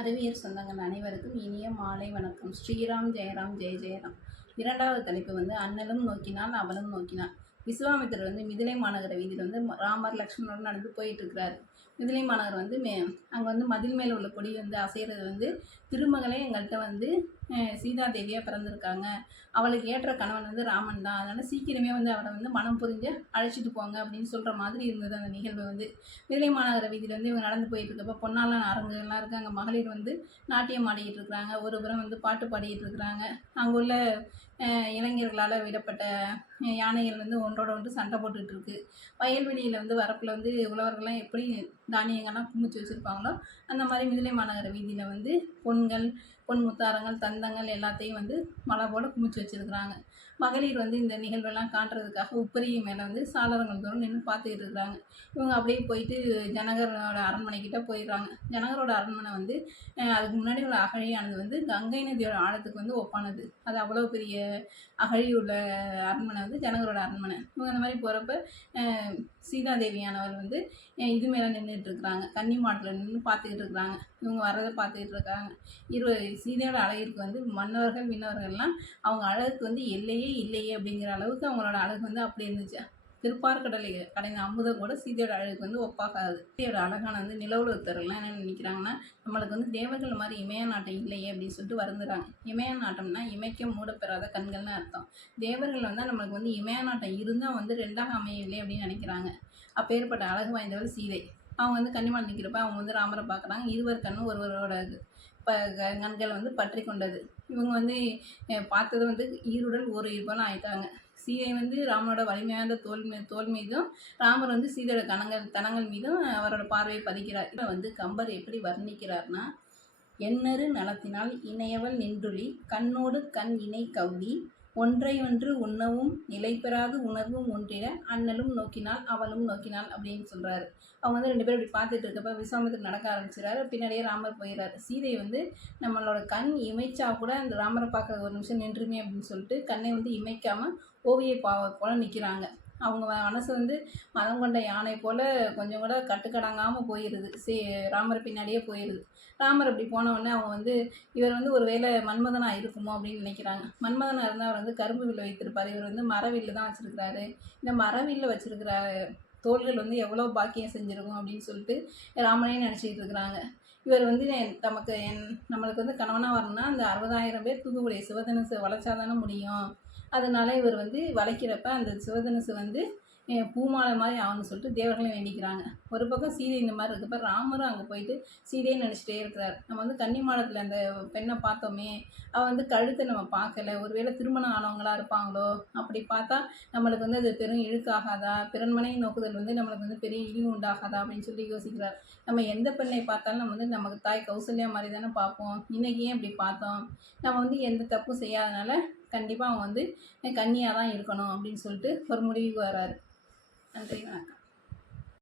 அறிவியல் சொந்தங்கள் அனைவருக்கும் இனிய மாலை வணக்கம். ஸ்ரீராம் ஜெயராம் ஜெய ஜெயராம். இரண்டாவது தலைப்பு வந்து அண்ணலும் நோக்கினான் அவளும் நோக்கினான். விஸ்வாமித்தர் வந்து மிதிலை மாநகர வீதியில் வந்து ராமர் லக்ஷ்மணோடு நடந்து போயிட்டு இருக்கிறாரு. மிதிலை மாநகர் வந்து மே அங்கே வந்து மதில் மேலே உள்ள கொடி வந்து அசைகிறது வந்து திருமகளே எங்கள்கிட்ட வந்து சீதா தேவியாக பிறந்திருக்காங்க. அவளுக்கு ஏற்ற கணவன் வந்து ராமன் தான். அதனால் சீக்கிரமே வந்து அவரை வந்து மனம் புரிஞ்சு அழைச்சிட்டு போங்க அப்படின்னு சொல்கிற மாதிரி இருந்தது அந்த நிகழ்வு வந்து. மிதிலை மாநகர வீதியில் வந்து இவங்க நடந்து போயிட்டு இருக்கப்போ பொன்னாலாம் அரங்குகள்லாம் இருக்குது அங்கே மகளிர் வந்து நாட்டியம் ஆடிக்கிட்டு இருக்கிறாங்க. ஒரு புறம் வந்து பாட்டு பாடிக்கிட்டு இருக்கிறாங்க. அங்கே உள்ள இளைஞர்களால் விடப்பட்ட யானைகள் வந்து ஒன்றோட ஒன்று சண்டை போட்டுகிட்டுருக்கு வயல்வெளியில் வந்து வரப்பில் வந்து உழவர்கள்லாம் எப்படி தானியங்கள்லாம் குமிச்சு வச்சுருப்பாங்களோ அந்த மாதிரி மிதிலை மாநகர வீதியில் வந்து பொண்கள் பொன் முத்தாரங்கள் தந்தங்கள் எல்லாத்தையும் வந்து மலை போல குமிச்சு வச்சுருக்குறாங்க. மகளிர் வந்து இந்த நிகழ்வெல்லாம் காட்டுறதுக்காக உப்பரிய மேலே வந்து சாளரங்கள் தோறும் நின்று பார்த்துக்கிட்டு இருக்கிறாங்க. இவங்க அப்படியே போயிட்டு ஜனகரோட அரண்மனைக்கிட்ட போயிடுறாங்க. ஜனகரோட அரண்மனை வந்து அதுக்கு முன்னாடி உள்ள அகழியானது வந்து கங்கை நதியோட ஆழத்துக்கு வந்து ஒப்பானது. அது அவ்வளோ பெரிய அகழி உள்ள அரண்மனை வந்து ஜனகரோட அரண்மனை. இவங்க அந்த மாதிரி போகிறப்ப சீதாதேவியானவர் வந்து இது மேலே நின்றுட்டு இருக்கிறாங்க. கன்னி மாட்டில் நின்று பார்த்துக்கிட்டு இருக்கிறாங்க. இவங்க வர்றதை பார்த்துக்கிட்டு இருக்காங்க. இரு சீதையோட அழகிற்கு வந்து மன்னவர்கள் விண்ணவர்கள்லாம் அவங்க அழகுக்கு வந்து எல்லையே இல்லையே அப்படிங்கிற அளவுக்கு அவங்களோட அழகு வந்து அப்படி இருந்துச்சு. திருப்பார்கடலை கடைந்த அமுதம் கூட சீதையோட அழகுக்கு வந்து ஒப்பாகாது. சீதையோட அழகான வந்து நிலவுலகத்தரெல்லாம் என்ன நினைக்கிறாங்கன்னா நம்மளுக்கு வந்து தேவர்கள் மாதிரி இமய நாட்டம் இல்லையே அப்படின்னு சொல்லிட்டு வருந்துறாங்க. இமய நாட்டம்னா இமைக்க மூடப்பெறாத கண்கள்னு அர்த்தம். தேவர்கள் வந்து நம்மளுக்கு வந்து இமய நாட்டம் இருந்தால் வந்து ரெண்டாக அமையவில்லை அப்படின்னு நினைக்கிறாங்க. அப்பேற்பட்ட அழகு வாய்ந்தவர் சீதை. அவங்க வந்து கன்னிமால் நிற்கிறப்ப அவங்க வந்து ராமரை பார்க்குறாங்க. இருவர் கண்ணும் ஒருவரோட ப க- கண்கள் வந்து பற்றி கொண்டது. இவங்க வந்து பார்த்தது வந்து ஈருடல் ஒரு இருப்பாலும் ஆயிட்டாங்க. சீதை வந்து ராமனோட வலிமையான தோல் மீ தோல் மீதும் ராமர் வந்து சீதையோட கணங்கள் தனங்கள் மீதும் அவரோட பார்வையை பதிக்கிறார். இதை வந்து கம்பர் எப்படி வர்ணிக்கிறார்னா எண்ணறு நலத்தினால் இணையவள் நின்றுளி கண்ணோடு கண் இணை கவ்வி ஒன்றை ஒன்று உண்ணவும் நிலை பெறாது உணர்வும் ஒன்றிட அண்ணலும் நோக்கினாள் அவளும் நோக்கினாள் அப்படின்னு சொல்கிறாரு அவங்க வந்து ரெண்டு பேரும் இப்படி பார்த்துட்டு இருக்கப்ப விஸ்வாமித்திரர் நடக்க ஆரம்பிச்சிடறாரு. பின்னாடியே ராமர் போயிடறாரு. சீதை வந்து நம்மளோட கண் இமைச்சா கூட அந்த ராமரை பார்க்குற ஒரு நிமிஷம் நின்றுமே அப்படின்னு சொல்லிட்டு கண்ணை வந்து இமைக்காமல் ஓவிய பாவ போல் நிற்கிறாங்க அவங்க மனசு வந்து மதம் கொண்ட யானை போல் கொஞ்சம் கூட கட்டுக்கடங்காமல் போயிடுது சே ராமர் பின்னாடியே போயிடுது ராமர் அப்படி போனவுடனே அவங்க வந்து இவர் வந்து ஒரு வேளை மன்மதனாக இருக்குமோ? அப்படின்னு நினைக்கிறாங்க. மன்மதனாக இருந்தால் அவர் வந்து கரும்பு வில்லை வைத்திருப்பார். இவர் வந்து மரவில்லு தான் வச்சுருக்கிறாரு. இந்த மரவில்ல வச்சுருக்கிற தோள்கள் வந்து எவ்வளோ பாக்கியம் செஞ்சுருக்கும் அப்படின்னு சொல்லிட்டு ராமனே நினச்சிக்கிட்டு இருக்கிறாங்க. இவர் வந்து என்- நமக்கு என் நம்மளுக்கு வந்து கணவனாக வரணும்னா அந்த அறுபதாயிரம் பேர் தூக்கக்கூடிய சிவதனுசு வளைச்சா தானே முடியும். அதனால இவர் வந்து வளைக்கிறப்ப அந்த சிவதனுசு வந்து பூமாலை மாதிரி ஆகணும்னு சொல்லிட்டு தேவர்களும் வேண்டிக்கிறாங்க. ஒரு பக்கம் சீதை இந்த மாதிரி இருக்கப்ப ராமரும் அங்கே போயிட்டு சீதையை நினச்சிட்டே இருக்கிறார். நம்ம வந்து கன்னிமாடத்தில் அந்த பெண்ணை பார்த்தோமே அவள் வந்து கழுத்தை நம்ம பார்க்கல. ஒருவேளை திருமணம் ஆனவங்களா இருப்பாங்களோ? அப்படி பார்த்தா நம்மளுக்கு வந்து அது பெரும் இழுக்காகாதா? பிறன்மனை நோக்குதல் வந்து நம்மளுக்கு வந்து பெரிய இழிவு உண்டாகாதா? அப்படின்னு சொல்லி யோசிக்கிறார். நம்ம எந்த பெண்ணை பார்த்தாலும் நம்ம வந்து நமக்கு தாய் கௌசல்யா மாதிரி தானே பார்ப்போம். இன்றைக்கி ஏன் இப்படி பார்த்தோம்? நம்ம வந்து எந்த தப்பும் செய்யாதனால கண்டிப்பாக அவங்க வந்து கன்னியாக தான் இருக்கணும் அப்படின்னு சொல்லிட்டு ஒரு முடிவுக்கு வராரு நன்றி வணக்கம்.